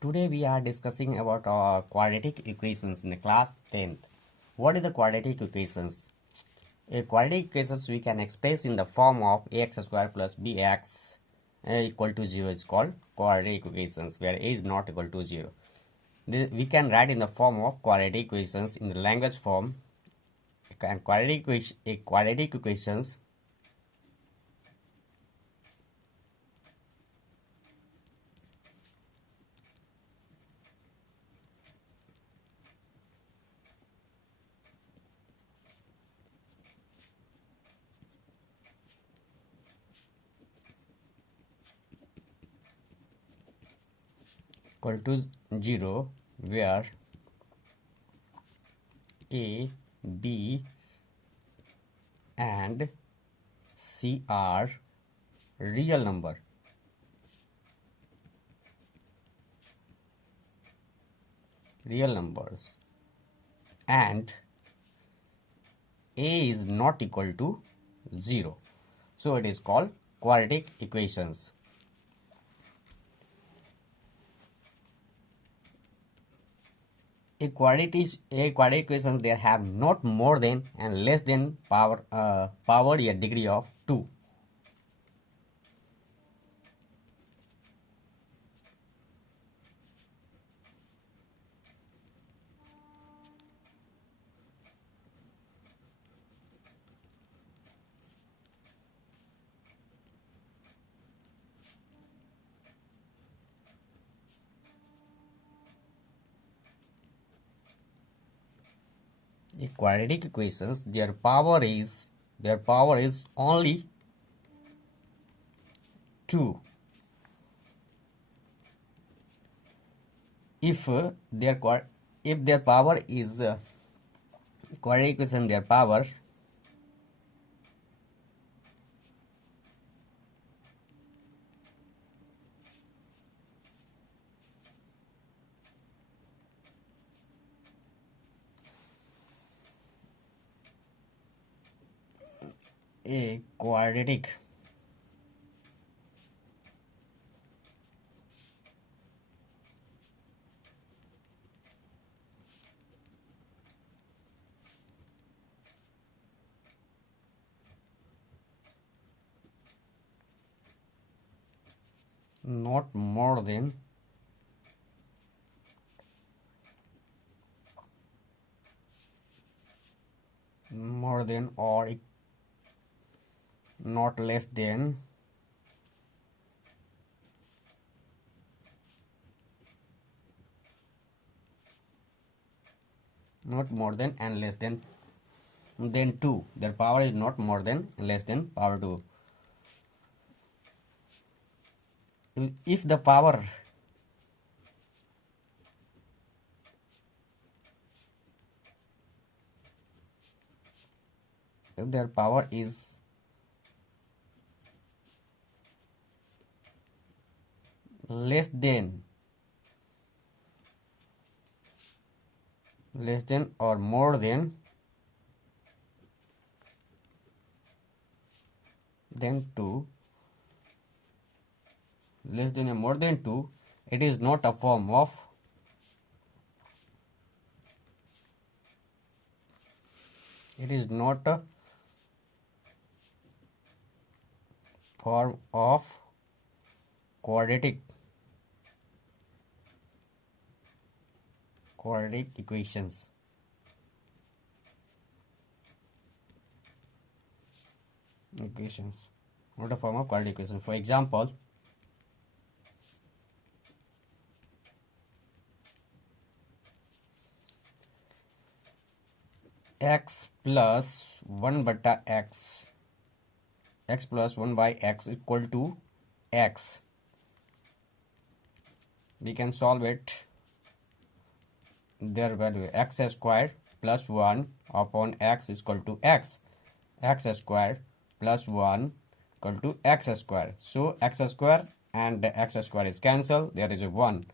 Today we are discussing about quadratic equations in the class 10th. What is the quadratic equations? A quadratic equations we can express in the form of ax square plus bx equal to 0 is called quadratic equations, where a is not equal to 0. We can write in the form of quadratic equations in the language form, and quadratic equations equal to 0, where a, b and c are real numbers and a is not equal to 0. So it is called quadratic equations. A quadratic equations, they have not more than and less than power a degree of 2. A quadratic equations, their power is only 2. If their power is quadratic equation, their power a quadratic not more than or not less than not more than and less than 2. Their power is not more than and less than power 2. If the power if their power is less than or more than 2, less than or more than 2, it is not a form of quadratic equations. Not a form of quadratic equation. For example, x plus 1 beta x plus 1 by x equal to x. We can solve it. Their value x square plus 1 upon x is equal to x square plus 1 equal to x square. So x square and x square is cancelled. There is a 1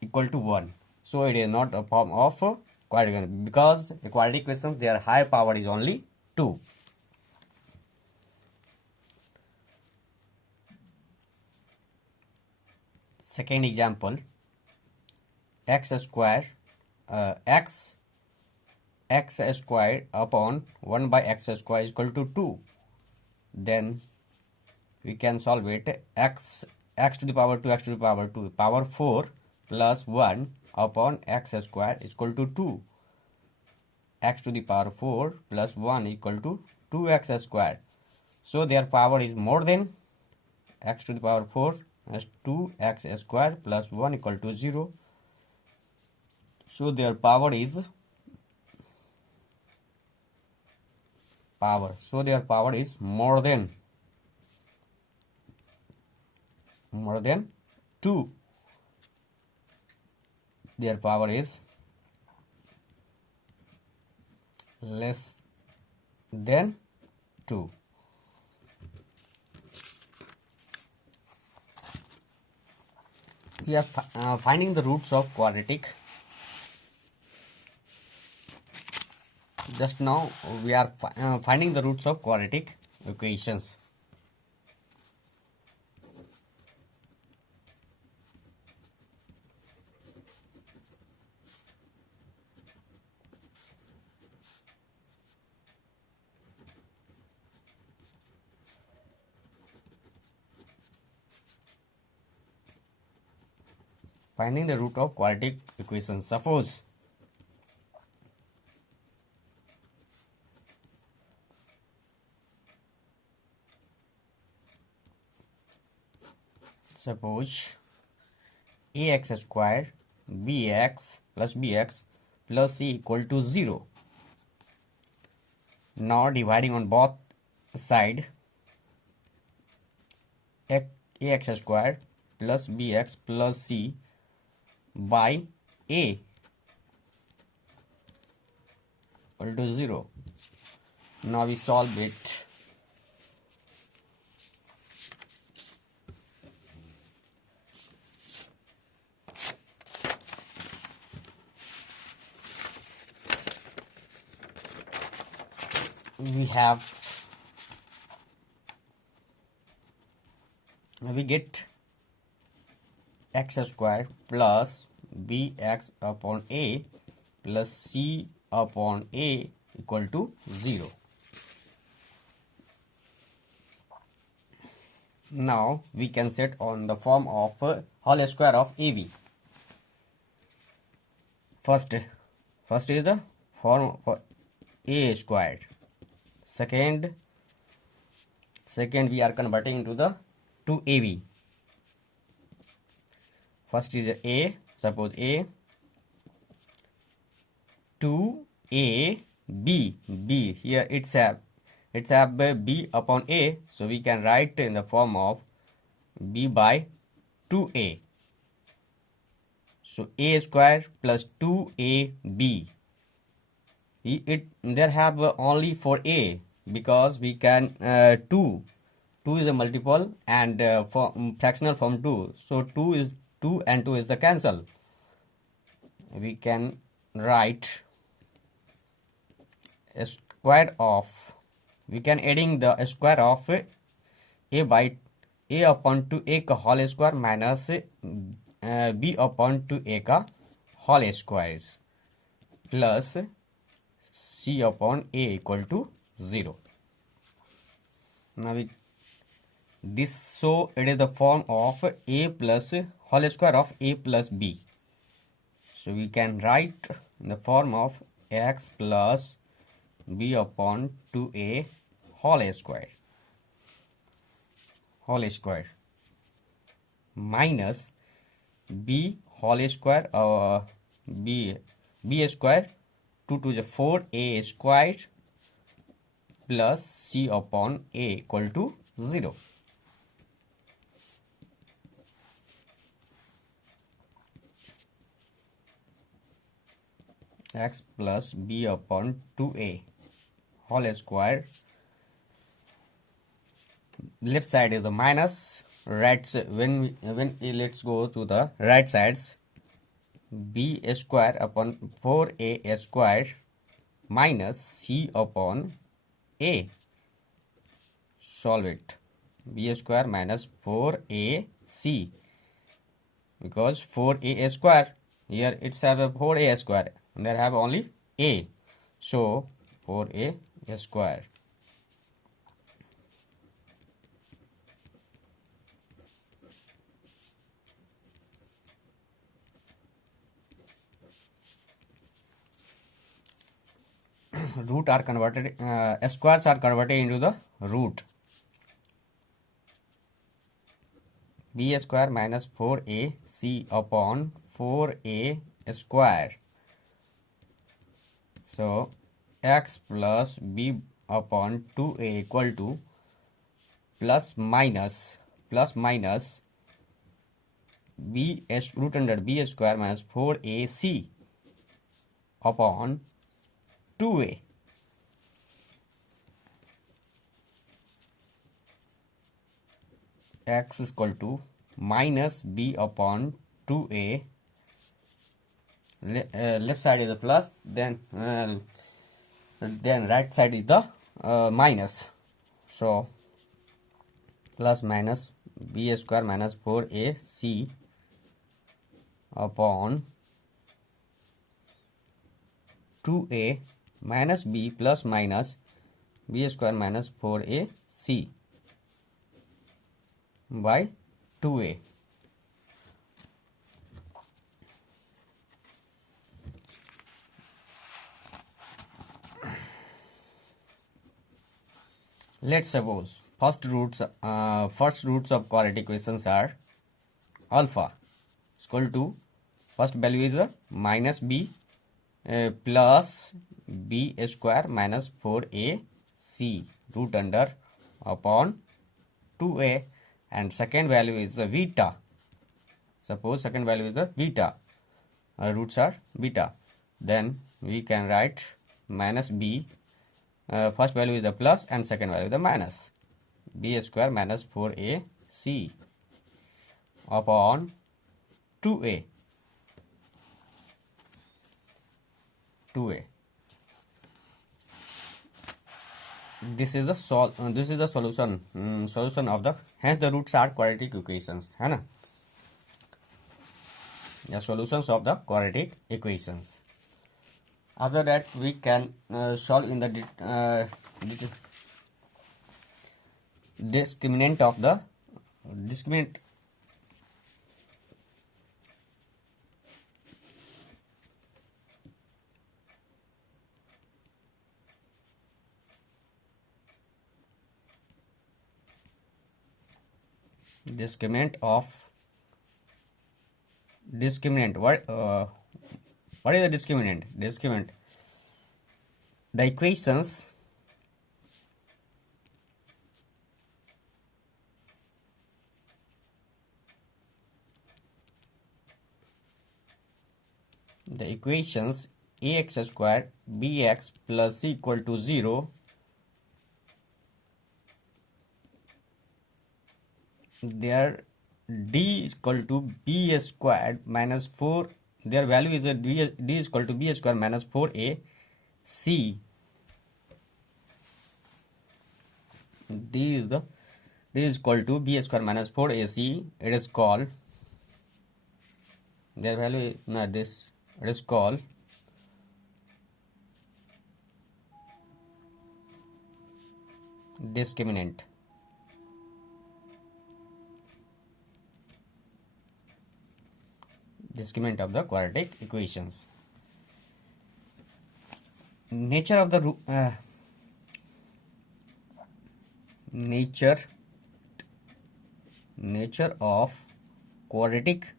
equal to 1. So it is not a form of quadratic equation, because the quadratic equations, their higher power is only 2. Second example, x square x square upon 1 by x square is equal to 2. Then we can solve it. X to the power 2, x to the power 2, power 4 plus 1 upon x square is equal to 2. X to the power 4 plus 1 equal to 2x square. So their power is more than x to the power 4 as 2x square plus 1 equal to 0. So their power is more than 2. Their power is less than 2. We are finding the roots of quadratic. Just now we are finding the roots of quadratic equations. Finding the root of quadratic equation. Suppose ax square bx plus c equal to 0. Now dividing on both side, ax square plus bx plus c by a equal to 0. Now we solve it. We get x square plus bx upon a plus c upon a equal to 0. Now we can set on the form of whole square of AB. First is the form for a squared. Second we are converting into the 2ab. First is a, suppose a 2ab, b here it's have b upon a, so we can write in the form of b by 2a. So a square plus 2ab. There have only for a, because we can 2 is a multiple and fractional form 2, so 2 is 2 and 2 is the cancel. We can write a square of, we can adding the square of a by a upon 2a का whole square minus b upon 2a का whole squares plus c upon a equal to 0. Now so it is the form of a plus whole square of a plus b. So we can write in the form of x plus b upon 2a whole square minus b whole square b square 2 to the 4a square plus c upon a equal to 0. X plus b upon 2a whole square. Left side is the minus, right when let's go to the right sides. B square upon 4a square minus c upon a. Solve it. B square minus 4ac because 4a square, here it's have a 4a square and there have only a, so 4a square. Root are converted, squares are converted into the root. B square minus 4ac upon 4a square. So x plus b upon 2a equal to plus minus b root under b square minus 4ac upon 2a. X is equal to minus b upon 2a. Left side is the plus, then right side is the minus. So plus minus b square minus 4ac upon 2a minus b plus minus b square minus 4ac by 2a. Let's suppose first roots of quadratic equations are alpha is equal to, first value is minus b plus b square minus 4ac root under upon 2a, and second value is the beta. Suppose second value is the beta, roots are beta, then we can write minus b, first value is the plus and second value is the minus, b square minus 4ac upon 2a. This is the solution of the, hence the roots are quadratic equations, है ना, the solutions of the quadratic equations. After that we can solve in the discriminant of the discriminant. Discriminant of discriminant. What is the discriminant? Discriminant, the equations ax square bx plus c equal to 0, their d is equal to b squared minus 4, their value is a d is equal to b square minus 4ac, d is equal to b square minus 4ac, it is called, their value is not this, it is called discriminant. Discriminant of the quadratic equations. Nature of the nature of quadratic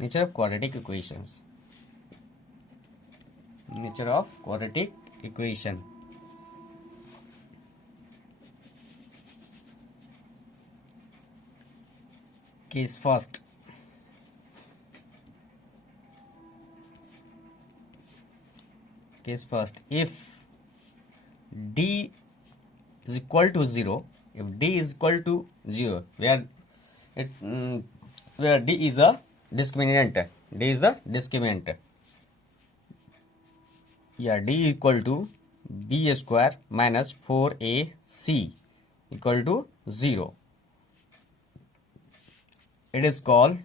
equations. Nature of quadratic equation. Case first. If d is equal to 0, where d is a discriminant, yeah, d equal to b square minus 4ac equal to 0. It is called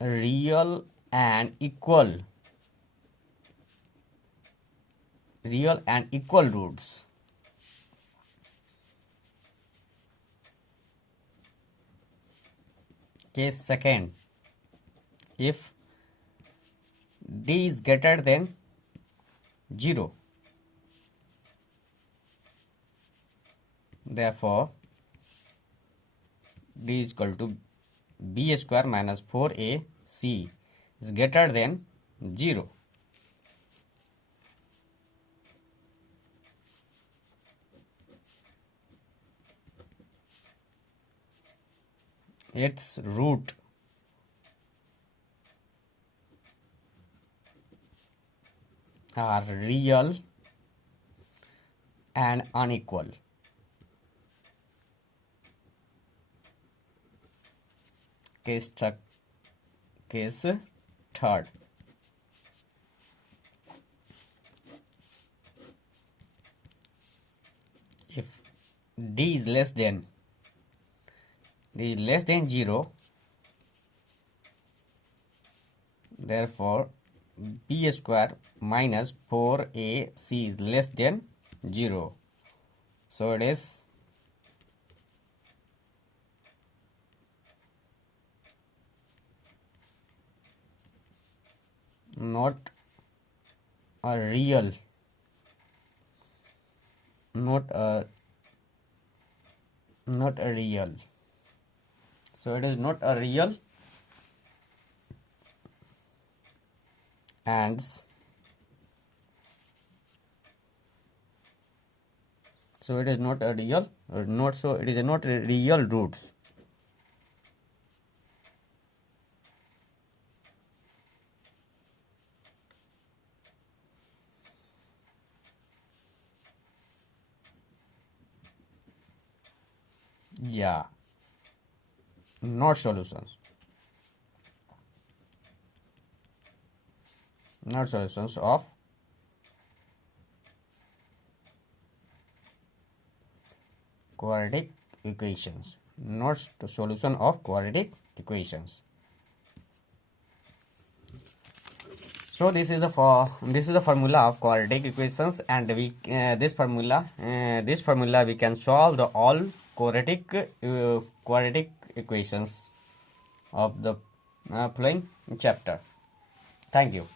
real and equal roots. Case second, if d is greater than 0, therefore d is equal to b square minus 4ac is greater than 0. Its root are real and unequal. Case third, if d is less than 0, therefore b square minus 4ac is less than 0. So it is not a real so it is not a real, and so it is not a real it is not a real roots. Yeah, not solutions of quadratic equations, not the solution of quadratic equations. So this is the formula of quadratic equations, and we this formula we can solve the all quadratic equations of the following chapter. Thank you.